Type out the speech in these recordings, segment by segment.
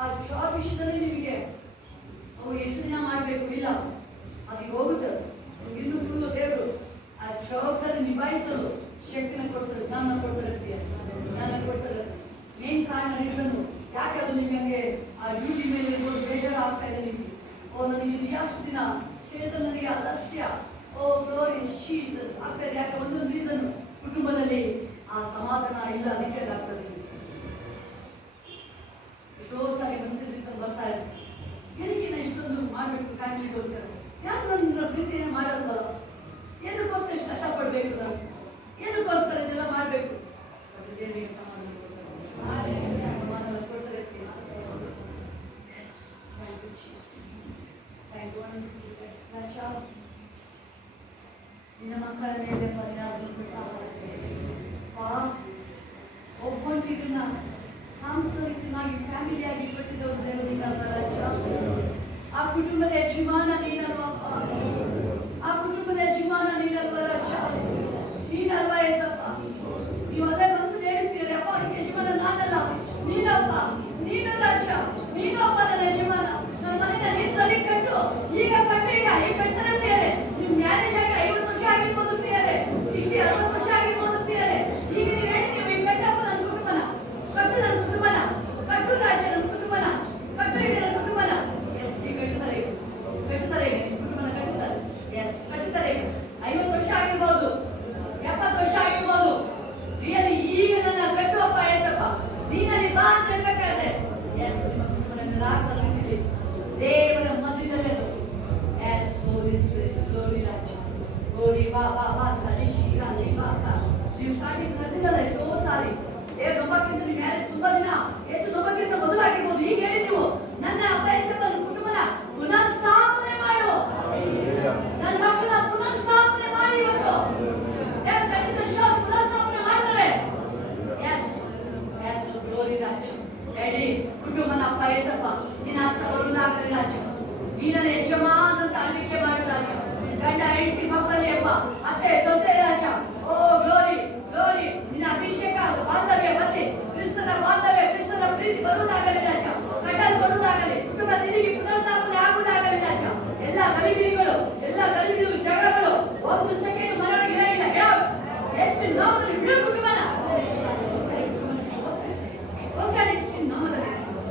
ಆ ಜಾಬ್ ವಿಷಯದಲ್ಲಿ ನಿಮಗೆ ಅವು ಎಷ್ಟು ದಿನ ಮಾಡಬೇಕು ಇಲ್ಲ, ಅದಕ್ಕೆ ಹೋಗುತ್ತೆ. ಇನ್ನು ಫುಲ್ಲು ದೇವರು ಆ ಜವಾಬ್ದಾರಿ ನಿಭಾಯಿಸಲು ಶಕ್ತಿನ ಕೊಡ್ತಾರೆ, ಜ್ಞಾನ ಕೊಡ್ತಾರೆ. ಮೇನ್ ಕಾರಣ ರೀಸನ್ನು ಯಾಕೆ ಅದು ನಿಮಗೆ ಆ ಡ್ಯೂಟಿ ಮೇಲೆ ಇರ್ಬೋದು ಬೇಜಾರು ಆಗ್ತಾ ಇದೆ ನಿಮಗೆ. ನನಗೆ ಇದು ಎಷ್ಟು ದಿನ ಹೇಳಿದ್ರೆ ನನಗೆ ಅಲಸ್ಯ, ಗ್ಲೋರಿ ಜೀಸಸ್ ಆಗ್ತಾ ಇದೆ. ಯಾಕೆ ಒಂದೊಂದು ರೀಸನ್ ಕುಟುಂಬದಲ್ಲಿ ಆ ಸಮಾಧಾನ ಇಲ್ಲ, ಅದಕ್ಕೆ ಆಗ್ತದೆ. ಎಷ್ಟೋ ಸಾರಿ ಮನಸ್ಸಿನ ರೀಸನ್ ಬರ್ತಾ ಇದೆ, ಏನಕ್ಕೆ ನಾನು ಇಷ್ಟೊಂದು ಮಾಡಬೇಕು ಫ್ಯಾಮಿಲಿಗೋಸ್ಕರ, ಯಾಕೆ ನನ್ನ ಪ್ರೀತಿಯನ್ನು ಮಾಡೋದಲ್ಲ, ಏನಕ್ಕೋಸ್ಕರ ಇಷ್ಟು ಕಷ್ಟಪಡಬೇಕು, ನಾನು ಏನಕ್ಕೋಸ್ಕರ ಇದೆಲ್ಲ ಮಾಡಬೇಕು. ಮತ್ತು ದೇವರಿಗೆ ಸಮಾಧಾನ ಕೊಡ್ತಾರೆ. ನಿನ್ನ ಮಕ್ಕಳ ಮೇಲೆ ಒಬ್ಬೊಂಟಿಗನ್ನ ಸಾಂಸಾರಿಕನಾಗಿ ಫ್ಯಾಮಿಲಿಯಾಗಿ ಕೊಟ್ಟಿದ್ದವರು ದೇವರಿಂದ ಆ ಕುಟುಂಬದ ಯಜಮಾನ ನೀನಲ್ವಪ್ಪ, ಆ ಕುಟುಂಬದ ಯಜಮಾನ ನೀನಲ್ವ ರಾಜ, ನೀನಲ್ವ ಏಸಪ್ಪ. ನೀವಲ್ಲೇ ಮನಸ್ಸಲ್ಲಿ ಹೇಳ್ತೀರಿ, ಅಪ್ಪ ಅದಕ್ಕೆ ಯಜಮಾನ ನಾನಲ್ಲ, ನೀನಪ್ಪ, ನೀನು ರಾಜ, ನೀನಪ್ಪ ನನ್ನ ಯಜಮಾನ. ನನ್ನ ಮನೆಯ ನೀನು ಸರಿ ಕಟ್ಟು, ಈಗ ಕಟ್ತಾರೆ ಪ್ರಿಯರೇ. ನೀವು ಮ್ಯಾರೇಜ್ ಆಗಿ 50 ವರ್ಷ ಆಗಿರ್ಬೋದು ಪ್ರಿಯರೇ, 60 ವರ್ಷ ಆಗಿರ್ಬೋದು ಪ್ರಿಯರೇ. ಈಗ ನೀವು ಹೇಳ್ತೀವಿ, ಈಗ ಕಟ್ಟಪ್ಪ ನನ್ನ ಕುಟುಂಬನ, ಕಟ್ಟು ನನ್ನ ಕುಟುಂಬನ, ಕಟ್ಟು ರಾಜ ನನ್ನ ಕುಟುಂಬನ, ಕಟ್ಟು ಈಗ ನನ್ನ ಕುಟುಂಬನ. ಎಸ್, ಈಗ ಕಟ್ಟುತ್ತಾರೆ, ನಿಮ್ಮ ಕುಟುಂಬನ ಕಟ್ಟುತ್ತಾರೆ. ಎಸ್, ಕಟ್ಟುತ್ತಾರೆ. 50 ವರ್ಷ ಆಗಿರ್ಬೋದು, 70 ವರ್ಷ ಆಗಿರ್ಬೋದು. ರಿಯಲಿ ಈಗ ನನ್ನ ಕಟ್ಟುವಪ್ಪ ಏಸಪ್ಪ, ನೀನಲ್ಲಿ ಬಾ ಅಂತ ಹೇಳ್ಬೇಕಾದ್ರೆ ಎಸ್, ನಿಮ್ಮ ಕುಟುಂಬನ ರಾತ್ರಿ ದೇವರ ಮಧ್ಯದಲ್ಲೇ ಎಸ್, ಹೋಲಿ ಸ್ಪಿರಿಟ್, ಗ್ಲೋರಿ ರಾಜ, ಗ್ಲೋರಿ ಬಾ ಬಾ ಬಾ ಕಲಿಶಿಗ ಲಿಬಾಕ. ನೀವು ಸ್ಟಾರ್ಟಿಂಗ್ ಕರೆದಿರಲ್ಲ ಎಷ್ಟೋ ಸಾರಿ, ನೊಬ್ಬಕ್ಕಿಂತ ನಿಮ್ಮ ಮೇಲೆ ತುಂಬಾ ದಿನ ಎಷ್ಟು ನೊಬ್ಬಕ್ಕಿಂತ ಮೊದಲಾಗಿರ್ಬೋದು. ಈಗ ಹೇಳಿ ನೀವು, ನನ್ನ ಅಪ್ಪ ಏಸಪ್ಪ ನನ್ನ ಕುಟುಂಬನ ಪುನಃ ಸ್ಥಾಪನೆ ಮಾಡು, ನನ್ನ ಮಕ್ಕಳ ಪುನಃ ಸ್ಥಾಪನೆ ಮಾಡಿ. ಇವತ್ತು ಪುನಃ ಸ್ಥಾಪನೆ ಮಾಡ್ತಾರೆ. ಎಸ್ ಎಸ್, ಗ್ಲೋರಿ ರಾಜ. ಹೇಳಿ ಕುಟುಂಬನ ಅಪ್ಪ ಏಸಪ್ಪ ನಿನ್ನ ಹಸ್ತ ಬರುವುದಾಗಲಿ ರಾಜ, ನೀನಲ್ಲಿ ಯಜಮಾನ ಅಂತ ಆಳ್ವಿಕೆ ಮಾಡು ರಾಜ. ಗಂಡ ಹೆಂಡತಿ ಮಕ್ಕಳಲ್ಲಿ ಅಪ್ಪ, ಅತ್ತೆ ಸೊಸೆ ರಾಜ. ಓ ಗ್ಲೋರಿ ಗ್ಲೋರಿ, ನಿನ್ನ ಅಭಿಷೇಕ ಬಾಂಧವ್ಯ ಬರಲಿ, ಕ್ರಿಸ್ತನ ಬಾಂಧವ್ಯ, ಕ್ರಿಸ್ತನ ಪ್ರೀತಿ ಬರುವುದಾಗಲಿ ರಾಜ. ಕಟ್ಟಲ್ಪಡುವುದಾಗಲಿ, ಕುಟುಂಬ ನಿನಗೆ ಪುನರ್ಸ್ಥಾಪನೆ ಆಗುವುದಾಗಲಿ ರಾಜ. ಎಲ್ಲ ಗಲಿಬಿಲಿಗಳು, ಜಗಳಗಳು ಒಂದು ಸೆಕೆಂಡ್ ಮನೊಳಗೆ ಇರಲಿಲ್ಲ. ಎಷ್ಟು ನಾಮದಲ್ಲಿ ಬಿಡು ಕುಟುಂಬನ,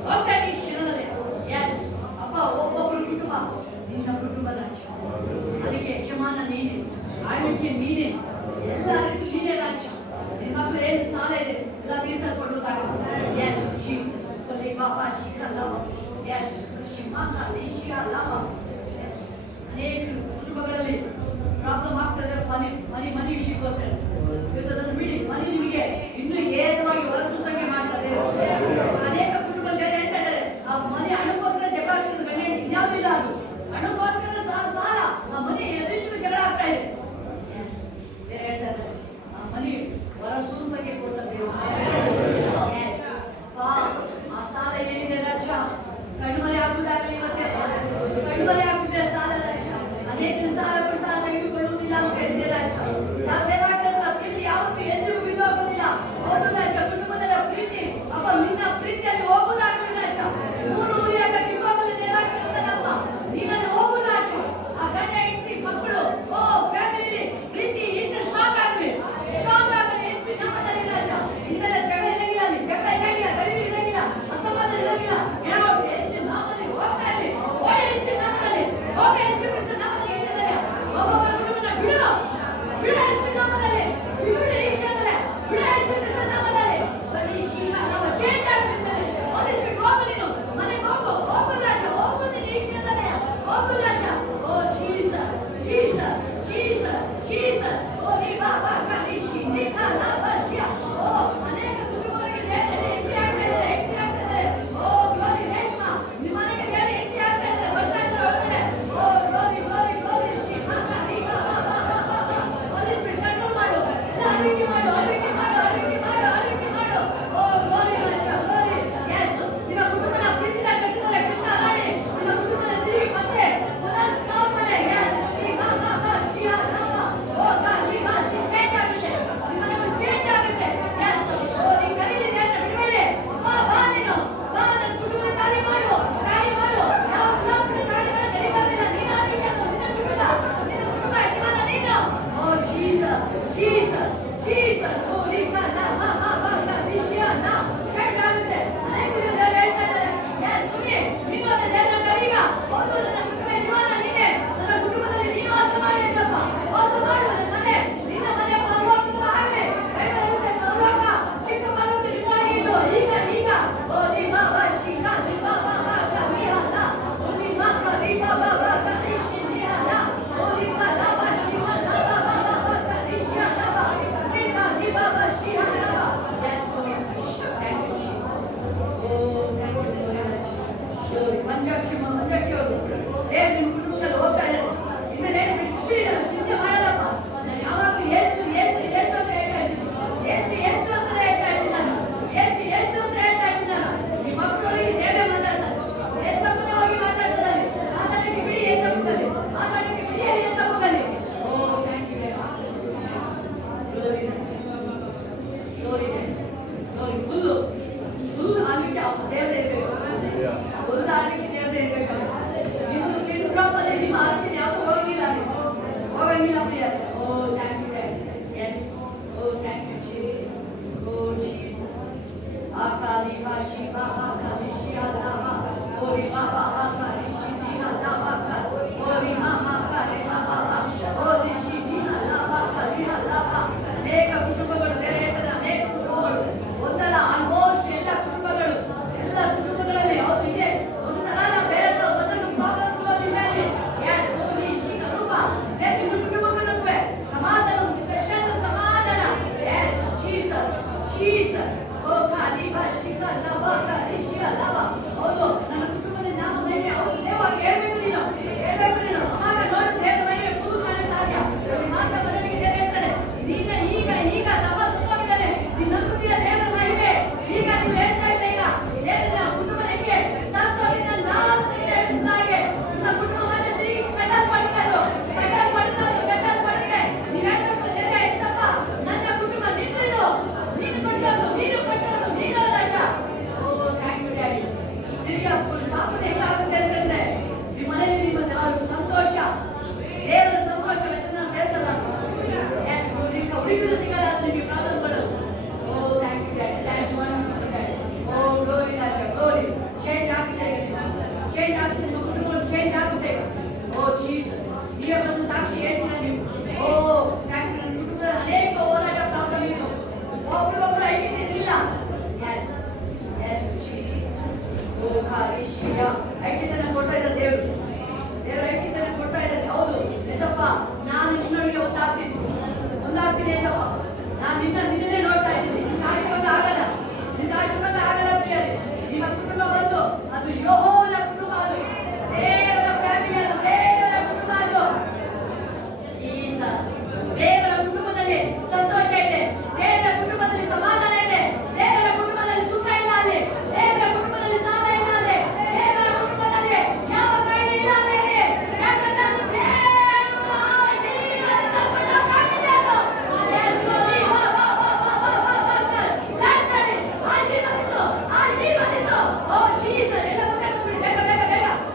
ಹೋಗ್ತಾನೆ ಶಿರದಲ್ಲಿ. ಎಸ್ ಅಪ್ಪ, ಒಬ್ಬೊಬ್ಬರು ಕುಟುಂಬ ನಿನ್ನ ಕುಟುಂಬ ರಾಜ. ಅದಕ್ಕೆ ಯಜಮಾನ ನೀನೆ, ಆಳ್ವಿಕೆ ನೀನೆ, ಎಲ್ಲ ರೀತಿ ನೀನೆ ರಾಜ. ನಿನ್ನ ಮಕ್ಕಳು ಏನು ಸಾಲ ಇದೆ ಎಲ್ಲ ತೀರ್ಸಲ್ಪಡುವುದಾಗಲಿ. ಎಸ್ ಜೀಸಸ್, ಕೊಲ್ಲಿ ಬಾಬಾ ಶಿಖಲವ. ಎಸ್ ಶಿಮಾಕ ಲೇಶಿಯಲವ. ಎಸ್, ಅನೇಕ ಕುಟುಂಬಗಳಲ್ಲಿ ಪ್ರಾಬ್ಲಮ್ ಆಗ್ತದೆ ಮನಿ ವಿಷಯಕ್ಕೋಸ್ಕರ. ಅದನ್ನು ಬಿಡಿ, ಮನಿ ನಿಮಗೆ ಇನ್ನೂ ಹೇರಳವಾಗಿ ಹೊರಸೂಸಂಗೆ ಮಾಡ್ತದೆ. ಅನೇಕ ಕುಟುಂಬದಲ್ಲಿ ಹೇಳ್ತಾ ಇದ್ದಾರೆ, ಆ ಮನೆ ಹಣಕ್ಕೋಸ್ಕರ ಜಗಳ ಆಗ್ತದೆ, ಗಂಡ ಹೆಂಡತಿ ಇನ್ಯಾವುದೂ ಇಲ್ಲ, ಅದು ಹಣಕ್ಕೋಸ್ಕರ ಸಾಲ, ಆ ಮನೆ ಎದುರಿಸುವ ಜಗಳ ಆಗ್ತಾ ಇದೆ. ಎಸ್, ಹೇಳ್ತಾರೆ ಆ ಮನೆ ಹೊರಸೂಸಂಗೆ ಕೊಡ್ತದೆ. ಎಸ್ ಅಪ್ಪ, ಆ ಸಾಲ ಏನಿದೆ ರಾಜ ಕಣ್ಮರೆ ಆಗುವುದಾಗಲಿ. ಮತ್ತೆ ಕಣ್ಮರೆ ಆಗುತ್ತೆ ಸಾಲ ರಾಜ. ಅನೇಕ ಸಾಲ ತೆಗೆದುಕೊಳ್ಳುವುದಿಲ್ಲ ಅಂತ ಹೇಳಿದೆ ರಾಜ. ಪ್ರೀತಿ ಯಾವತ್ತೂ ಎಂದಿಗೂ ಬಿದ್ದೋಗೋದಿಲ್ಲ. ಹೌದು ರಾಜ, ಕುಟುಂಬದ ಪ್ರೀತಿ ಅಪ್ಪ ನಿನ್ನ ಪ್ರೀತಿಯಲ್ಲಿ ಮಂಜಾಕ್ಷಿ ಅವರು ದೇವ್ರು ನಿಮ್ಮ ಕುಟುಂಬದಲ್ಲಿ ಹೋಗ್ತಾ ಇದ್ದಾರೆ. ಇನ್ಮೇಲೆ ಬಿಟ್ಟಿರಲ್ಲ, ಚಿಂತೆ ಮಾಡಲ್ಲಪ್ಪ. ನಾನು ಯಾವಾಗಲೂ ಯೇಸು ಯೇಸು ಯೇಸು ಅಂತ ಹೇಳ್ತಾ ಇದ್ದೀನಿ. ಯೇಸು ಯೇಸು ಅಂತ ಹೇಳ್ತಾ ಇದ್ದೀನಿ ನಾನು. ಯೇಸು ಯೇಸು ಅಂತ ಹೇಳ್ತಾ ಇದ್ದೀನಿ ನಾನು. ಈ ಮಕ್ಕಳೊಳಗೆ ದೇವರೇ ಮಾತಾಡ್ತಾರೆ. ಯೇಸಪ್ಪನೇ ಹೋಗಿ ಮಾತಾಡ್ತಾರೆ. ಮಾತಾಡಕ್ಕೆ ಬಿಡಿ ಯೇಸಪ್ಪನಲ್ಲಿ, ಮಾತಾಡಕ್ಕೆ ಬಿಡಿ ಯೇಸಪ್ಪನಲ್ಲಿ. ಓ ಥ್ಯಾಂಕ್ ಯು ಫುಲ್ ಆಗ್ಲಿಕ್ಕೆ ದೇವರೇ ಇರಬೇಕು. ಫುಲ್ ಆಗ್ಲಿಕ್ಕೆ ದೇವರೇ ಇರಬೇಕು. ನಿಮ್ಮದು ಪಿನ್ ಡ್ರಾಪ್ ಅಲ್ಲಿ ನಿಮ್ಮ ಆಲೋಚನೆ ಯಾವುದು ಹೋಗಂಗಿಲ್ಲ ಪ್ರಿಯರೇ. Oh thank you yes. Oh thank you Jesus. Oh Jesus. ಆಕಾಲಿ ಬಾಶಿ ಬಾಬಾ ಕಾಲಿ ಶಿಯಾಲಾಬಾ ಓರಿ ಬಾಬಾ ಆಕಾಲಿ ಶಿದಿ ಹಲ್ಲಾಬಾ ಓರಿ ಮಾಮಾ ಕಾಲಿ ಬಾಬಾ ಓರಿ ಶಿದಿ ಹಲ್ಲಾಬಾ ಕಾಲಿ ಹಲ್ಲಾಬಾ. ಅನೇಕ ಕುಟುಂಬಗಳು ಬೇರೆ ಇರ್ತದೆ, ಅನೇಕ ಕುಟುಂಬಗಳು ಒಂದಲ್ಲ ಆಲ್ಮೋಸ್ಟ್ ಎಲ್ಲ ಕುಟುಂಬಗಳಲ್ಲಿ ಯಾವುದು ಇದೆ ಒಂಥರ ಬೇರೆ ಒಂದೊಂದು ಪ್ರಾಬ್ಲಮ್ಗಳಿದೆ. ಎಸ್ ಓಲಿ ಶಿಕ ರೂಪ ನಿಮ್ಮ ಕುಟುಂಬಕ್ಕೆ ಸಮಾಧಾನ, ಸ್ಪೆಷಲ್ ಸಮಾಧಾನ. S Jesus Jesus. ಓ ಕಾಲಿ ಬಾಶಿ ಕಲ್ಲಬಾ ಕಾಲಿ ಶಿಯಾಲಾಬಾ. ಹೌದು, ನನ್ನ ಕುಟುಂಬದಲ್ಲಿ ನಾವು ಮಹಿಮೆ ಹೌದು ದೇವವಾಗಿ ಹೇಳ್ಬೇಕು ನೀನು ಅವಾಗ ನೋಡು ದೇವರ ಮಹಿಮೆ ಫುಲ್ ಮಾಡಕ್ಕೆ ಸಾಧ್ಯ. ಮಾತ್ರ ಮನೆಗೆ ದೇವರು ಹೇಳ್ತಾರೆ ನೀನು ಈಗ ತಮ್ಮ ಸುತ್ತೋಗಿದ್ದಾನೆ ನೀನು ನಂಬುತ್ತೀಯ ದೇವರ ಮಹಿಮೆ. ಈಗ ನೀವು ಹೇಳ್ತಾ ಇದ್ದ ಈಗ ದೇವರ ಕುಟುಂಬ ಹೆಂಗೆ ತತ್ವದಿಂದ ಹಾಗೆ ನಿಮ್ಮ ಕುಟುಂಬವನ್ನು ತಿರುಗಿ ಕಟ್ಟಲ್ ಪಡುತ್ತೆ ನೀವು ಹೇಳ್ಬೇಕು ದೇವರ ಎಸಪ್ಪ ನನ್ನ ಕುಟುಂಬ ನಿಂತಿದ್ದು ನೀನು ಕಟ್ಟೋದು ನೀನು ರಾಜ. ಓ ಥ್ಯಾಂಕ್ ಯು ಡ್ಯಾಡಿ. ತಿರುಗಿ ಸ್ಥಾಪನೆ ಹೆಂಗಾಗುತ್ತೆ ಅಂತಂದ್ರೆ ನಿಮ್ಮ ಮನೆಯಲ್ಲಿ ನಿಮ್ಮ ಸಂತೋಷ, ದೇವರ ಸಂತೋಷ ವ್ಯಸನ ಸೇರ್ತಲ್ಲ. ಎಸ್ ಹುಡುಗಿದು ಸಿಗಲ್ಲ ನಿಮಗೆ ಪ್ರಾಬ್ಲಮ್ಗಳು. Oh thank you daddy. Thank you. Oh glory ರಾಜ ಗ್ಲೋರಿ. ಚೇಂಜ್ ಆಗುತ್ತೆ, ನಿಮ್ಮ ಕುಟುಂಬಗಳು ಚೇಂಜ್ ಆಗುತ್ತೆ. Oh Jesus. ನೀವೇ ಬಂದು ಸಾಕ್ಷಿ ಹೇಳ್ತೀರ ನೀವು. Oh thank you. ನನ್ನ ಕುಟುಂಬದ ಅನೇಕ ಹೋರಾಟ ಪ್ರಾಬ್ಲಮ್ ಇತ್ತು, ಒಬ್ರಿಗೊಬ್ರು ಐಕ್ಯತೆ. Yes yes Jesus. ಓ ಕಾರಿಶಿಯ ಐಕ್ಯತೆನ ಕೊಡ್ತಾ ಇದ್ದಾರೆ ದೇವರು ಐಕ್ಯತೆನ ಕೊಡ್ತಾ ಇದ್ದಾರೆ. ಹೌದು ಎಸಪ್ಪ, ನಾನು ನಿನ್ನೊಳಗೆ ಒಂದಾಗ್ತೀನಿ ಎಸಪ್ಪ. ನಾನು ನಿನ್ನನ್ನೇ ನೋಡ್ತಾ ಇದ್ದೀನಿ. ನಿನ್ನ ಆಶೀರ್ವಾದ ಆಗಲ್ಲ ಪ್ರಿಯರೇ. ನಿಮ್ಮ ಕುಟುಂಬ ಬಂದು ಅದು ಯೆಹೋವನ ಕುಟುಂಬ, ಅದು ದೇವರ ಫ್ಯಾಮಿಲಿ, ಅದು ದೇವರ ಕುಟುಂಬ. ಅದು ಜೀಸಸ್. ದೇವರ ಕುಟುಂಬದಲ್ಲಿ ಸಂತೋಷ ಇದೆ, ದೇವರ ಕುಟುಂಬದಲ್ಲಿ ಸಮಾಧಾನ ಇದೆ, ದೇವರ ಕುಟುಂಬದಲ್ಲಿ ದುಃಖ ಇಲ್ಲ ಅಲ್ಲಿ, ದೇವರ ಕುಟುಂಬದಲ್ಲಿ ಸಾಲ ಇಲ್ಲ ಅಲ್ಲಿ, ದೇವರ ಕುಟುಂಬದಲ್ಲಿ ಯಾವ ಕಾಯಿಲೆ ಇಲ್ಲ ಅಲ್ಲಿ. ಯಾಕಂದ್ರೆ ಅದು ದೇವರ ಆಶೀರ್ವಾದಪಟ್ಟ ಫ್ಯಾಮಿಲಿ ಅದು. ಯೇಸುವೇ ಬಾ ಬಾ ಬಾ ಬಾ ಬಾ ಬಾ ಬಾ ಲಾಸ್ಟಲ್ಲಿ ಆಶೀರ್ವದಿಸು. ಓ ಜೀಸಸ್. ಎಲ್ಲ ಮುಂದೆ ಬಂದ್ಬಿಡಿ, ಬೇಗ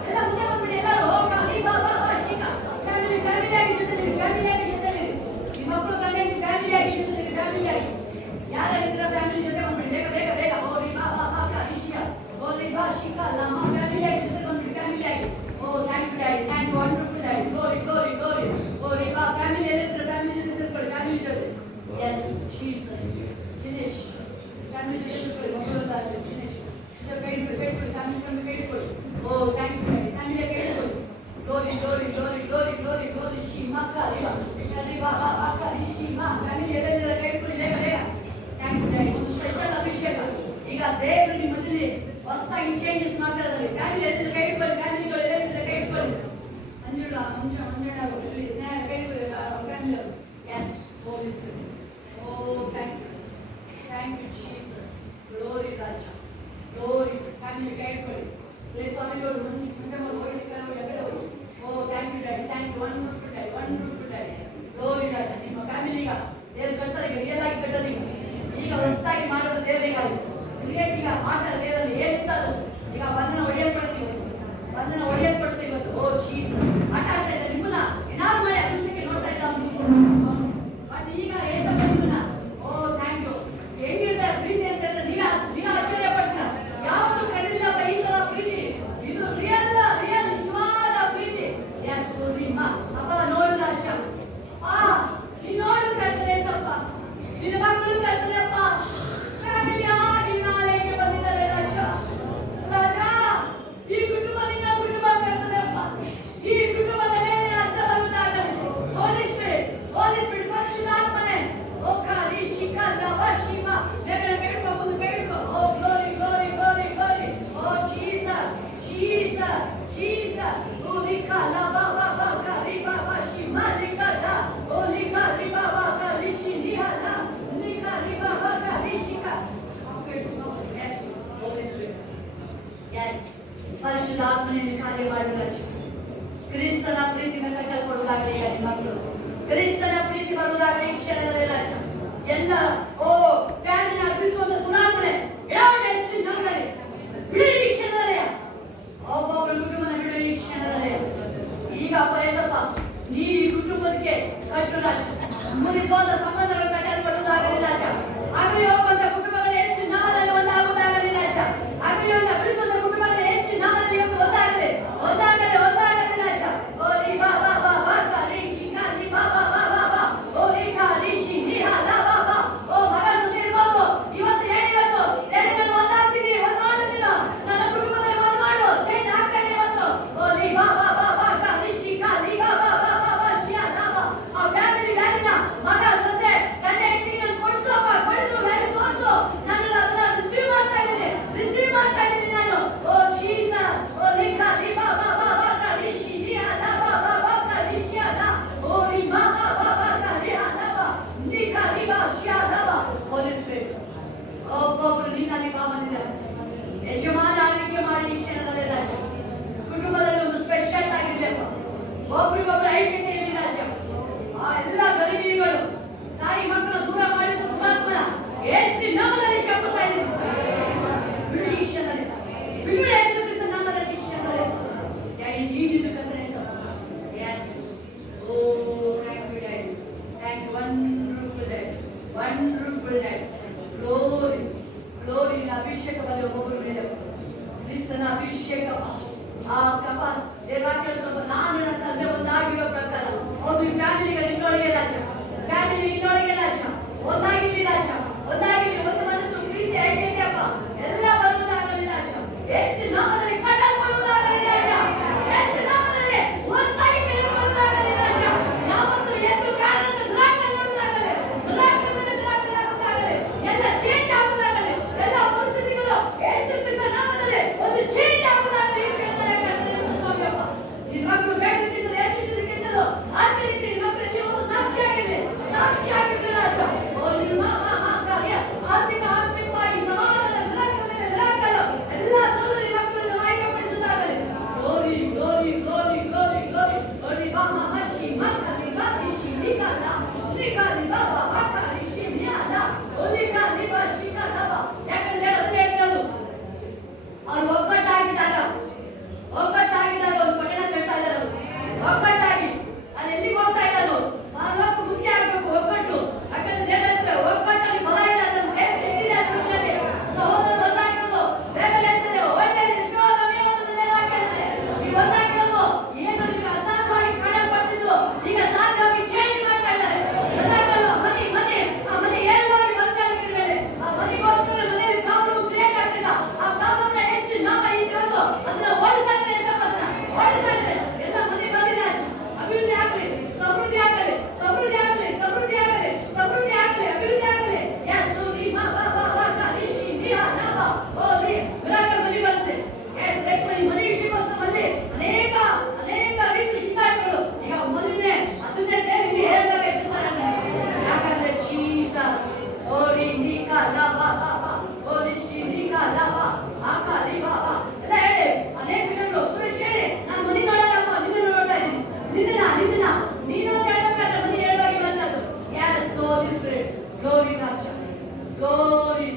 ಎಲ್ಲ ಮುಂದೆ ಬಂದ್ಬಿಡಿ ಎಲ್ಲರೂ. ಓ ಕಾಲಿ ಬಾ ಬಾ ಬಾ ಶಿಕ. ಫ್ಯಾಮಿಲಿಯಾಗಿ ಜೊತೆಲಿ ನಿಮ್ಮ ಮಕ್ಕಳು ಗಂಡನಿಗೆ ಫ್ಯಾಮಿಲಿಯಾಗಿ ಯಾರಿದ್ರ ಫ್ಯಾಮಿಲಿ ಜೊತೆ ಬಂದ್ಬಿಡಿ ಬೇಗ. ಓ ಬಾ ಬಾ ಬಾ ಕಾಲಿ ಶಿಯ ಓ ಬಾ ಶಿಕ ಲಮ್ಮ ಫ್ಯಾಮಿಲಿಯಾಗಿ ಜೊತೆ ಬಂದ್ಬಿಡಿ ಫ್ಯಾಮಿಲಿಯಾಗಿ. Oh thank you daddy. Thank you wonderful daddy. Glory. Oh ಬಾ ಫ್ಯಾಮಿಲಿ ಎಲ್ಲ ಫ್ಯಾಮಿಲಿ ಜೊತೆ ಸೇರ್ಕೊಳ್ಳಿ, ಫ್ಯಾಮಿಲಿ ಜೊತೆ. Yes Jesus. ಫಿನಿಶ್. ಫ್ಯಾಮಿಲಿ ಜೊತೆ ಸೇರ್ಕೊಳ್ಳಿ, ಮಕ್ಕಳೆಲ್ಲ ಫಿನಿಶ್. ಕೈ ಇಟ್ಕೊಳ್ಳಿ, ಫ್ಯಾಮಿಲಿ ಕೈ ಇಟ್ಕೊಳ್ಳಿ. Oh thank you daddy. ಫ್ಯಾಮಿಲಿಯ ಕೈ ಇಟ್ಕೊಳ್ಳಿ. ಗ್ಲೋರಿ ಶಿಮಾ ಕಾಲಿವಾ ಕರಿವಾ ಬಾ ಕರಿಶಿಮಾ. ಫ್ಯಾಮಿಲಿ ಎಲ್ಲೆಲ್ಲರ ಕೈ ಇಟ್ಕೊಳ್ಳಿ ಬೇಗ. Thank you daddy. ಒಂದು ಸ್ಪೆಷಲ್ ಅಭಿಷೇಕ ಈಗ ದೇವರು ನಿಮ್ಮ ಮಧ್ಯದಲ್ಲಿ ಹೊಸದಾಗಿ ಚೇಂಜಸ್ ಮಾಡ್ತಾ ಇದ್ದಾರೆ. ಫ್ಯಾಮಿಲಿ ಎಲ್ಲರ ಕೈ ಇಟ್ಕೊಳ್ಳಿ, ಫ್ಯಾಮಿಲಿಗಳು ಎಲ್ಲರ ಕೈ ಇಟ್ಕೊಳ್ಳಿ. ಮಂಜುಳ ಇಲ್ಲಿ ಸ್ನೇಹ ಕೈ ಇಟ್ಕೊಳ್ಳಿ family. Yes holy spirit. Oh thank you Jesus. Glory ರಾಜ ಗ್ಲೋರಿ. ಫ್ಯಾಮಿಲಿ ಕೈ ಇಟ್ಕೊಳ್ಳಿ. ಸ್ವಾಮಿಗಳು ಮುಂದೆ ಹೋಗಿ oh thank you daddy. Thank you wonderful daddy. Glory ರಾಜ. ನಿಮ್ಮ ಫ್ಯಾಮಿಲಿ ಈಗ ದೇವರು ಕಟ್ತಾರೆ, ಈಗ ರಿಯಲ್ ಆಗಿ ಕಟ್ಟೋದು ಈಗ ಹೊಸದಾಗಿ ಮಾಡೋದು ದೇವರಿಗಾಗಿ ಕ್ರಿಯೇಟ್ ಈಗ ಮಾಡ್ತಾರೆ ದೇವರಲ್ಲಿ ಏನಿತ್ತದು ಈಗ ಬಂಧನ ಹೊಡೆಯಲ್ಪಡುತ್ತೆ ಇವತ್ತು. ಓ ಜೀಸಸ್. ಆಟ ಆಡ್ತಾ ಇದ್ದಾರೆ ನಿಮ್ಮನ್ನ ಏನಾದ್ರು ಮಾಡಿ ಅಭಿಷೇಕ ನೋಡ್ತಾ ಇದ್ದ ಬಟ್ ಈಗ ಏಸಪ್ಪ ನಿಮ್ಮನ್ನ. Oh thank you. ಹೆಂಗಿರ್ತಾರೆ ಪ್ರೀತಿ Jesus, Jesus. Ulika la ba ba ba ka ri ba ba shi ma lika la. Ulika li ba ba ka ri shi ni ha la. Lika li ba ba ka ri shi ka. Yes, Holy Spirit. Yes. ಪರಿಶುದ್ಧಾತ್ಮನಿಂದ ಕಾರ್ಯ ಮಾಡಬೇಕು. ಕ್ರಿಸ್ತನ ಪ್ರೀತಿನ ಕಟ್ಟಲ್ಪಡುವುದಾಗಲಿ ಈಗ ನಿಮ್ಮ ಮಕ್ಕಳು. ಕ್ರಿಸ್ತನ ಪ್ರೀತಿ ಬರುವುದಾಗಲಿ ಈ ಕ್ಷಣದಲ್ಲಿ ರಾಜ. ಎಲ್ಲ ಫ್ಯಾಮಿಲಿನ ಅರ್ಪಿಸುವಂತ ತುಲಾರ್ಪಣೆ ನಮ್ಮಲ್ಲಿ ಬಿಡು ಈ ಕ್ಷಣದಲ್ಲಿ. ಒಬ್ಬೊಬ್ಬರು ಕುಟುಂಬನ ಬಿಡು ಈ ಕ್ಷಣದಲ್ಲಿ. ಈಗ ಬಯಸಪ್ಪ ನೀ ಈ ಕುಟುಂಬಕ್ಕೆ ಕಟ್ಟು ರಾಜ. ಮುರಿದೋದ ಸಂಬಂಧಗಳು ಕಟ್ಟಲ್ಪಡುವುದಾಗಲಿ ರಾಜ. ಆಗಲಿ ಹೋಗುವಂತ ಕುಟುಂಬಗಳು ಯೇಸು ನಾಮದಲ್ಲಿ ಒಂದಾಗುವುದಾಗಲಿ ರಾಜ. ಆಗಲಿ ಅರ್ಪಿಸುವಂತ ಕುಟುಂಬಗಳು ಯೇಸು ನಾಮದಲ್ಲಿ ಒಂದಾಗಲಿ ಒಂದಾಗಲಿ ಒಂದಾಗಲಿ ರಾಜ. ಓ ರಿ ಬಾ ಬಾ ಬಾ ಬಾ ಬಾ ರಿ ಶಿ ಕಾ ಲಿ ಬಾ ಬಾ ಬಾ ಬಾ ಬಾ ಓ ರಿ ಕಾ ರಿ ಶಿ ನಿ ಹಾ ಲಾ ಬಾ ಬಾ. ಓ ಮಗ ಸೊಸೆ ಇರ್ಬೋದು ಇವತ್ತು ಹೇಳಿ ಇವತ್ತು ನಾನು ಒಂದಾಗ್ತೀನಿ ಒಂದು ಮಾಡೋದಿಲ್ಲ ನನ್ನ ಕುಟುಂಬದಲ್ಲಿ ಒಂದು ಮಾಡು ಚೇಂಜ್ ಆಗ್ತಾ ಇದೆ ಇವತ್ತು. ಓ ರಿ ಬಾ ಬಾ ಬಾ ಬಾ ಕಾ ರಿ ಶಿ ಕಾ ಲಿ ಬಾ ಬಾ ಬಾ ಬಾ ಬಾ ಶಿ ಹಾ ಲಾ ಬಾ. ಆ ಫ್ಯಾಮಿಲಿ ವ್ಯಾಲಿನ ಮಗ ಸೊಸೆ ಗಂಡ ಹೆಂಡತಿಗೆ ನಾನು ಕೊಡಿಸು ಅಪ್ಪ ಕೊಡಿಸು ವ್ಯಾಲಿ ತೋರಿಸು. ನಾನು ಅದನ್ನ ರಿಸೀವ್ ಮಾಡ್ತಾ ಇದ್ದೀನಿ ನಾನು. ಓ ಜೀಸಸ್ ಓ ಲಿ ಕಾ ಲಿ ಬಾ ಬಾ ಬಾ ಬಾ ಕಾ ರಿ ಶಿ ನಿ ಹಾ ಲಾ ಬಾ ಬಾ ಬಾ ಕಾ ರಿ ಶಿ ಹಾ ಲಾ. ಓ ರಿ ಬಾ ಬಾ ಬಾ ಬಾ ಕಾ ರಿ ಹಾ ಲಾ ಬಾ ನಿ ಕಾ ರಿ ಬಾ ಶಿ ಹಾ ಲಾ ಬಾ. ಹೋಲಿ ಸ್ಪಿರಿಟ್ ಒಬ್ಬೊಬ್ಬರು ನಿನ್ನಲ್ಲಿ ಬಾ ಬಂದಿದ್ದಾರೆ. ಯಜಮಾನ ಆಳ್ವಿಕೆ ಮಾಡಿ ಈ ಕ್ಷಣದಲ್ಲಿ ರಾಜ. ಕುಟುಂಬದಲ್ಲಿ ಒಂದು ಸ್ಪೆಷಲ್ ಆಗಿರ್ಬೇಕು. ಒಬ್ರಿಗೊಬ್ರು ಐಕ್ಯತೆ ಇಲ್ಲಿ ರಾಜ. ಆ ಎಲ್ಲ ಗಲಿಬಿಲಿಗಳು ತಾಯಿ ಮಕ್ಕಳ ದೂರ ಮಾಡಿದ್ದು ದುರಾತ್ಮನ ಯೇಸು ನಾಮದಲ್ಲಿ ಶಪಿಸ್ತಾ ಇದ್ದೀನಿ. ಬಿಡು ಈ ಕ್ಷಣದಲ್ಲಿ ಬಿಡು ಯೇಸು ಕ್ರಿಸ್ತನ ನಾಮದಲ್ಲಿ ಈ ಕ್ಷಣದಲ್ಲಿ. ನೀನಿದು ಕರ್ತನ ಹೆಸರು. Yes. Oh, thank you, Daddy. Thank you, wonderful Daddy. Wonderful Daddy. Glory, glory. ಅಭಿಷೇಕ ಬರಲಿ ಒಬ್ಬೊಬ್ಬರ ಮೇಲೆ. ಕ್ರಿಸ್ತನ ಅಭಿಷೇಕ ಆ ಕಪ ದೇವಾಲಯದಲ್ಲಿ ನಾನು ನನ್ನ ತಂದೆ ಒಂದಾಗಿರೋ ಪ್ರಕಾರ ಒಂದು ಫ್ಯಾಮಿಲಿಗೆ ನಿನ್ನೊಳಗೆ ರಾಜ. ಫ್ಯಾಮಿಲಿ ನಿನ್ನೊಳಗೆ ರಾಜ. ಒಂದಾಗಿಲಿ ರಾಜ. ಒಂದಾಗಿಲಿ ಒಂದು ಮನಸ್ಸು ಪ್ರೀತಿ ಐಕ್ಯತೆ ಅಪ್ಪ ಎಲ್ಲ ಬರುವುದಾಗಲಿ ರಾಜ. ಯೇಸು ನಾಮದಲ್ಲಿ ಕಟ್ಟಲ್ಪಡುವುದಾಗಲಿ ರಾಜ. ಯೇಸು ನಾಮದಲ್ಲಿ ಹೊಸದಾಗಿ ಕಟ್ಟಲ್ಪಡುವುದಾಗಲಿ ರಾಜ. ಯಾವತ್ತು ಎಂದು ಕಾಣದ ಮಿರಾಕಲ್ ನೋಡುವುದಾಗಲಿ. ಮಿರಾಕಲ್ ಮೇಲೆ ಮಿರಾಕಲ್ ಆಗುವುದಾಗಲಿ. ಎಲ್ಲ ಚೇಂಜ್ ಆಗುವುದಾಗಲಿ. ಎಲ್ಲ ಪರಿಸ್ಥಿತಿಗಳು ಯೇಸು ಕ್ರಿಸ್ತನ ನಾಮದಲ್ಲಿ ಒಂದು ಚೇಂಜ್ ಆಗುವುದಾಗಲಿ ಈ ಕ್ಷಣದಲ್ಲಿ ಕರ್ತನ ಸ್ವಾಮಿಯಪ್ಪ. ನಿನ್ನ ಮಕ್ಕಳು ಬೇಡಕ್ಕಿಂತಲೂ ಹೆಚ್ಚಿಸುವುದಕ್ಕಿಂತಲೂ ಆತ್ಮೀಯತೆ ನಿಮ್ಮ ಮಕ್ಕಳಲ್ಲಿ ಒಂದು ಸಾಕ್ಷಿಯಾಗಿರಲಿ ರಾಜ. ಓ ನಿಮ್ಮ ಕಾರ್ಯ ಆತ್ಮಿಕವಾಗಿ ಸಮಾಧಾನ ಮಿರಾಕಲ್ ಮೇಲೆ ಮಿರಾಕಲ್ ಎಲ್ಲದರಲ್ಲೂ ನಿಮ್ಮ ಮಕ್ಕಳನ್ನು ಆಯ್ಕೆಪಡಿಸುವುದಾಗಲಿ. Glory glory glory glory glory. ಓರಿ ಬಾ ಮಾ ಶಿ ಮಾ ಕಲಿ ಬಾ ದಿ ಶಿ ನಿ ಕಾ ಲಾ ನಿ ಕಾ ಲಿ ಬಾ ಬಾ ಬಾ ಕಾ ರಿ ಶಿ ನಿ ಹಾ ಲಾ ಓಲಿ ಕಾ ಲಿ ಬಾ ಶಿ ಕಾ ಲಾ ಬಾ. ಯಾಕಂದ್ರೆ ಅದನ್ನೇ ಹೇಳ್ತೇವೆ ಅವ್ರು ಒಗ್ಗಟ್ಟಾಗಿದ್ದಾಗ ಒಂದು ಪಟ್ಟಣ ಕಟ್ತಾ ಇದ್ದಾರೆ. ಒಗ್ಗಟ್ಟಾಗಿ ಅದು ಎಲ್ಲಿಗೆ ಹೋಗ್ತಾ ಇದ್ದಾರೆ ನಾಲ್ಕು ಮುಖ್ಯ ಆಗಬೇಕು ಒಗ್ಗಟ್ಟು. ಯಾಕಂದ್ರೆ ದೇವ ಹೇಳ್ತಾರೆ ಒಗ್ಗಟ್ಟಲ್ಲಿ ಬಲ ಇದೆ ಅಂತ ಶಕ್ತಿ ಇದೆ ಅಂತ ನಮ್ಮಲ್ಲಿ. ಸಹೋದರರು ಒಂದಾಗಿರೋದು ಬೇಬಲ್ ಹೇಳ್ತದೆ ಒಳ್ಳೆಯದು ಎಷ್ಟೋ ನಮಗೆ ವಾಕ್ಯ ನೀವು ಒಂದಾಗಿರೋದು ಏನು ನಿಮಗೆ ಅಸಾಧ್ಯವಾಗಿ ಕಾಣಲ್ಪಟ್ಟಿದ್ದು ಈಗ ಸಾಧ್ಯವಾಗಿ ಚೇಂಜ್ ಮಾಡ್ತಾ ಇದ್ದಾರೆ. ಒಂದಾಗಲ್ಲ ಮನಿ ಆ ಮನಿ ಏಳುವಾಗಿ ಬಂದಾಗಿರ ಮೇಲೆ ಆ ಮನಿಗೋಸ್ಕರ ಮನೆಯಲ್ಲಿ ಪ್ರಾಬ್ಲಮ್ ಕ್ರಿಯೇಟ್ ಆಗ್ತಿದ್ದ ಆ ಪ್ರಾಬ್ಲಮ್ನ ಯೇಸು ನಾಮ ಇವತ್ತು ಅದನ್ನ ಓಡಿಸ್ತಾ ಇದ್ದಾರೆ. ಓಡಿಸ್ತಾ ಇದ್ದಾರೆ. ಎಲ್ಲ ಮನೆ ಬಂದಿದೆ ರಾಜ. ಅಭಿವೃದ್ಧಿ ಆಗಲಿ ಸಮೃದ್ಧಿ ಆಗಲಿ ಸಮೃದ್ಧಿ ಆಗಲಿ ಸಮೃದ್ಧಿ ಆಗಲಿ ಸಮೃದ್ಧಿ ಆಗಲಿ ಅಭಿವೃದ್ಧಿ ಆಗಲಿ. ಯೇಸು ನಿ ಮಾ ಬಾ ಬಾ ಬಾ ಕಾ ರಿ ಶಿ ನಿ ಹಾ ಲಾ ಬಾ. ಓ ಲಿ ಮಿರಾಕಲ್ ಮನೆ ಬರುತ್ತೆ. ಯೇಸು ರೇಷ್ಮೆ ಮನೆ ವಿಷಯಕ್ಕೋಸ್ಕರ ಅಲ್ಲಿ ಅನೇಕ ರೀತಿ ಚಿಂತಾಗಳು ಈಗ ಮೊದಲನೇ ಅದನ್ನೇ ದೇವರಿಗೆ ಹೇಳಿದಾಗ ಹೆಚ್ಚಿಸ್ತಾರೆ. ಯಾಕಂದ್ರೆ ಜೀಸಸ್ ಓ ರಿ ನಿ ಕಾ ಲಾ ಬಾ ಬಾ ಬಾ ಓ ರಿ ಶಿ ನಿ ಕಾ ಲಾ ಬಾ ಆ ಕಾ ಲಿ ಬಾ ಬಾ ಎಲ್ಲ ಹೇಳಿ ಅನೇಕ ಜನರು ಸುರೇಶ್ ಹೇಳಿ ನಾನು ಮನೆ ನೋಡಲ್ಲಪ್ಪ ನಿನ್ನನ್ನು ನೋಡ್ತಾ ಇದ್ದೀನಿ. ನಿನ್ನ ನೀನು ಹೇಳ್ಬೇಕಾದ್ರೆ ಮನೆ ಹೇಳುವಾಗಿ ಬರ್ತದ್ದು. Yes, Holy Spirit. Glory ರಾಜ. Glory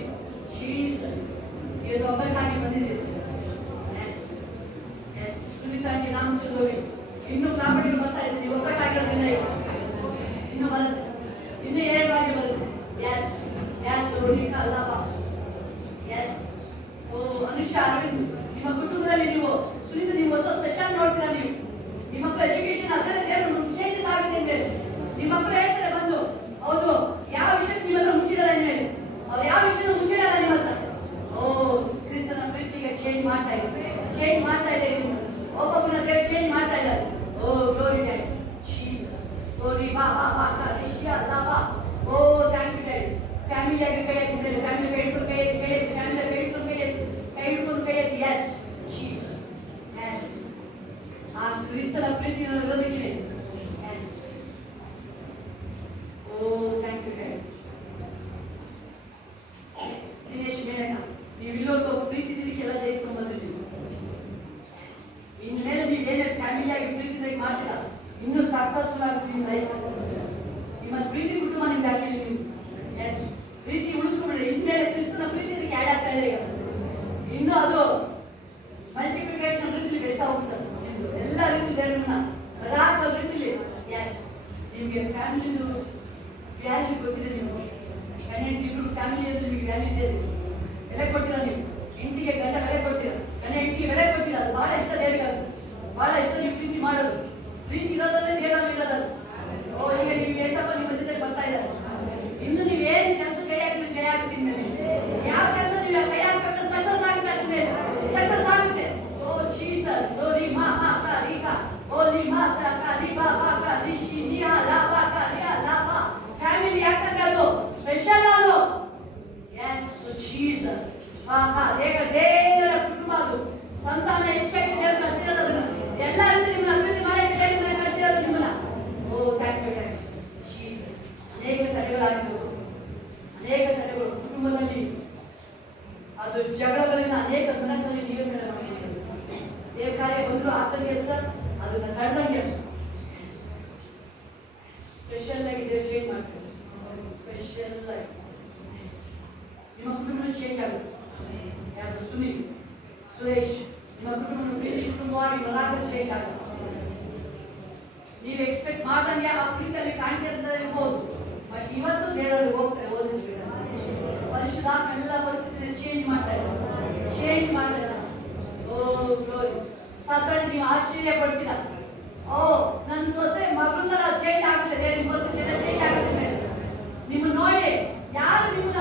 Jesus. ಇದು ಒಬ್ಬರಿಗಾಗಿ ಬಂದಿದೆ. Yes. Yes. ಸುನಿತಾಂಟಿ ರಾಮಚಂದ್ರವಿ ಇನ್ನೂ ಪ್ರಾಪರ್ಟಿಗೆ ಬರ್ತಾ ಇದ್ದೀನಿ. ಒಗ್ಗಟ್ಟಾಗಿರೋದಿಲ್ಲ ಈಗ. ಇನ್ನು ಬರುತ್ತೆ. ಇನ್ನು ಹೇಳುವಾಗಿ ಬರುತ್ತೆ. Yes. Yes, Holy Kalaba. Yes. ಓ ಅನುಷಾ ಅರವಿಂದ್ ನಿಮ್ಮ ಕುಟುಂಬದಲ್ಲಿ ನೀವು ಸುನಿತ ನೀವು ಹೊಸ ಸ್ಪೆಷಲ್ ನೋಡ್ತೀರಾ. ನೀವು ನಿಮ್ಮ ಮಕ್ಕಳ ಎಜುಕೇಶನ್ ಅದೆಲ್ಲ ದೇವರು ಚೇಂಜಸ್ ಆಗುತ್ತೆ ಅಂತ ಹೇಳಿ ನಿಮ್ಮ ಮಕ್ಕಳು ಹೇಳ್ತಾರೆ ಬಂದು ಹೌದು ಯಾವ ವಿಷಯ ನಿಮ್ಮ ಹತ್ರ ಮುಚ್ಚಿದಲ್ಲ ಅಂತ ಹೇಳಿ ಅವ್ರು ಯಾವ ವಿಷಯ ಮುಚ್ಚಿಡಲ್ಲ ನಿಮ್ಮ ಹತ್ರ. ಓ ಕ್ರಿಸ್ತನ ಪ್ರೀತಿಗೆ ಚೇಂಜ್ ಮಾಡ್ತಾ ಇದೆ ಒಬ್ಬೊಬ್ಬನ ದೇವರು ಚೇಂಜ್ ಮಾಡ್ತಾ ಇದ್ದಾರೆ. ಓ ಗ್ಲೋರಿ ಡ್ಯಾಡಿ ಜೀಸಸ್. ಗ್ಲೋರಿ ಬಾ ಬಾ ಬಾ ಕಾ ರಿ ಶಿ ಹಾ ಲಾ ಬಾ. ಓ ಥ್ಯಾಂಕ್ ಯು ಡ್ಯಾಡಿ. ಫ್ಯಾಮಿಲಿಯಾಗಿ ಕೈ ಎತ್ತಿದ್ದಾರೆ. ಫ್ಯಾಮಿಲಿ ಕೈ ಹಿಡ್ಕೊಂಡು ಕೈ ಎತ್ತಿ ಫ್ಯಾಮಿಲಿ ಕೈ ಹಿಡ್ಕೊಂಡು ಕೈ ಎತ್ತಿ. Yes, Jesus. ಕ್ರಿಸ್ತನ ಪ್ರೀತಿಯನ್ನು ಇರೋದಕ್ಕೆ ಥ್ಯಾಂಕ್ ಯು ದಿನೇಶ್ ಮೇನಕ, ನೀವು ಇಲ್ಲೊಂದು ಪ್ರೀತಿ ದಿನಕ್ಕೆಲ್ಲ ಜಯಿಸ್ಕೊಂಡು ಬಂದಿದ್ದೀವಿ. ಇನ್ಮೇಲೆ ನೀವೇನೇ ಫ್ಯಾಮಿಲಿಯಾಗಿ ಪ್ರೀತಿ ಮಾಡ್ತೀರಾ, ಇನ್ನೂ ಸಕ್ಸಸ್ಫುಲ್ ಆಗುತ್ತೆ ನಿಮ್ಮ ಲೈಫ್. ನಿಮ್ಮ ಪ್ರೀತಿ ಕುಟುಂಬ ನಿಮ್ಗೆ ಆಕ್ಚುಲಿ ನೀವು ಪ್ರೀತಿ ಉಳಿಸ್ಕೊಂಡ್ರೆ ಇನ್ಮೇಲೆ ಕ್ರಿಸ್ತನ ಪ್ರೀತಿ ಆ್ಯಡ್ ಆಗ್ತಾ ಇದೆ. ಈಗ ಇನ್ನು ಅದು ಮಲ್ಟಿಪ್ಲಿಕೇಶನ್ ರೀತಿಲಿ ಬೆಳೀತಾ ಹೋಗ್ತದೆ. ಎಲ್ಲ ರೀತಿ ದೇವರನ್ನ ರಾಕಲ್ ರೀತಿಲಿ ನಿಮಗೆ ಫ್ಯಾಮಿಲಿದು ವ್ಯಾಲ್ಯೂ ಗೊತ್ತಿದೆ. ನಿಮಗೆ ಗಂಡ ಹೆಂಡತಿ ಫ್ಯಾಮಿಲಿ ಅಂದ್ರೆ ನಿಮಗೆ ವ್ಯಾಲ್ಯೂ ಇದೆ. ಬೆಲೆ ಕೊಡ್ತೀರಾ ನೀವು. ಹೆಂಡತಿಗೆ ಗಂಡ ಬೆಲೆ ಕೊಡ್ತೀರಾ, ಗಂಡ ಹೆಂಡತಿಗೆ ಬೆಲೆ ಕೊಡ್ತೀರಾ. ಅದು ಬಹಳ ಇಷ್ಟ ದೇವರಿಗೆ. ಅದು ಬಹಳ ಇಷ್ಟ ನೀವು ಪ್ರೀತಿ ಮಾಡೋದು. ಪ್ರೀತಿ ಇರೋದಲ್ಲೇ ದೇವರಲ್ಲಿ ಇರೋದು. ಈಗ ನೀವು ಏಸಪ್ಪ ನಿಮ್ಮ ಮಧ್ಯದಲ್ಲಿ ಬರ್ತಾ ಇದ್ದಾರೆ. ಇನ್ನು ನೀವು ಏನು ಕೆಲಸ ಕೈ ಹಾಕಿದ್ರೆ ಜಯ ಆಗುತ್ತೆ. ಮೇಲೆ ಯಾವ ಕೆಲಸ ನೀವು ಕೈ ಹಾಕ್ಬೇಕು ಸಕ್ಸಸ್ ಆಗುತ್ತೆ. ಅದ್ರ ಮೇಲೆ ಸಕ್ಸಸ್ ಆಗುತ್ತೆ. ಓ ಜೀಸಸ್ ಸೋರಿ ಮಾ ಮಾ ಕಾ ರಿಕಾ ಓಲಿ ಮಾತಾ ಕಾ ರಿ ಬಾ ಬಾ ಕಾ ರಿ ಶಿ ನಿ ಹಾ ಲಾ ಬಾ ಕಾ ರಿ ಹಾ ಲಾ ಬಾ. ಫ್ಯಾಮಿಲಿ ಯಾಕಂದ್ರೆ ಅದು ಸ್ಪೆಷಲ್. ಅದು ಜೀಸಸ್ ದೇವರ ಕುಟುಂಬ. ಅದು ಸಂತಾನ ಹೆಚ್ಚಾಗಿ ದೇವರು ಕಳಿಸಿರೋದು. ಅದನ್ನ ಎಲ್ಲ ರೀತಿ ನಿಮ್ಮನ್ನ ಅಭಿವೃದ್ಧಿ ಮಾಡಕ್ಕೆ ದೇವರ ಕಳಿಸಿರೋದು ನಿಮ್ಮನ್ನ. Oh thank you Jesus. ಅನೇಕ ತಡೆಗಳಾಗಿರ್ಬೋದು, ಅನೇಕ ತಡೆಗಳು ಕುಟುಂಬದಲ್ಲಿ. ಅದು ಜಗಳಗಳಿಂದ ಅನೇಕ ಮನಗಳಲ್ಲಿ ನಿಯಂತ್ರಣ ಮಾಡಿದ್ದೀವಿ. ದೇವ ಕಾರ್ಯ ಬಂದರೂ ಆತಂಗೆ ಅಂತ ಅದನ್ನ ತಡೆದಂಗೆ ಸ್ಪೆಷಲ್ ಆಗಿ ದೇವರು ಚೇಂಜ್ ಮಾಡ್ತಾರೆ. ಸ್ಪೆಷಲ್ ಆಗಿ ನಿಮ್ಮ ಕುಟುಂಬ ಚೇಂಜ್ ಆಗುತ್ತೆ. ಯಾರು ಸುನೀಲ್ ಸುರೇಶ್, ನಿಮ್ಮ ಕುಟುಂಬ ಪ್ರೀತಿ ಕುಟುಂಬವಾಗಿ ಮನಾಕ ಚೇಂಜ್ ಆಗುತ್ತೆ. ನೀವು ಎಕ್ಸ್ಪೆಕ್ಟ್ ಮಾಡ್ದಂಗೆ ಆ ಪ್ರೀತಿಯಲ್ಲಿ ಕಾಣ್ತಾ ಇರ್ಬೋದು. ಬಟ್ ಇವತ್ತು ದೇವರಲ್ಲಿ ಹೋಗ್ತಾರೆ. ಓದಿಸ್ಬೇಕು ಪರಿಶುದ್ಧಾತ್ಮ ಎಲ್ಲ ಪರಿಸ್ಥಿತಿನ ಚೇಂಜ್ ಮಾಡ್ತಾರೆ. ಓ ಗ್ಲೋರಿ. ಸೊಸೈಟಿ ನೀವು ಆಶ್ಚರ್ಯ ಪಡ್ತೀರ. ಓ ನನ್ನ ಸೊಸೆ ಮಗಳು ತರ ಚೇಂಜ್ ಆಗ್ತದೆ. ನಿಮ್ಮ ಪರಿಸ್ಥಿತಿ ಎಲ್ಲ ಚೇಂಜ್ ಆಗುತ್ತೆ. ಮೇಲೆ ನಿಮ್ಮನ್ನ ನೋಡಿ ಯಾರು ನಿಮ್ಮನ್ನ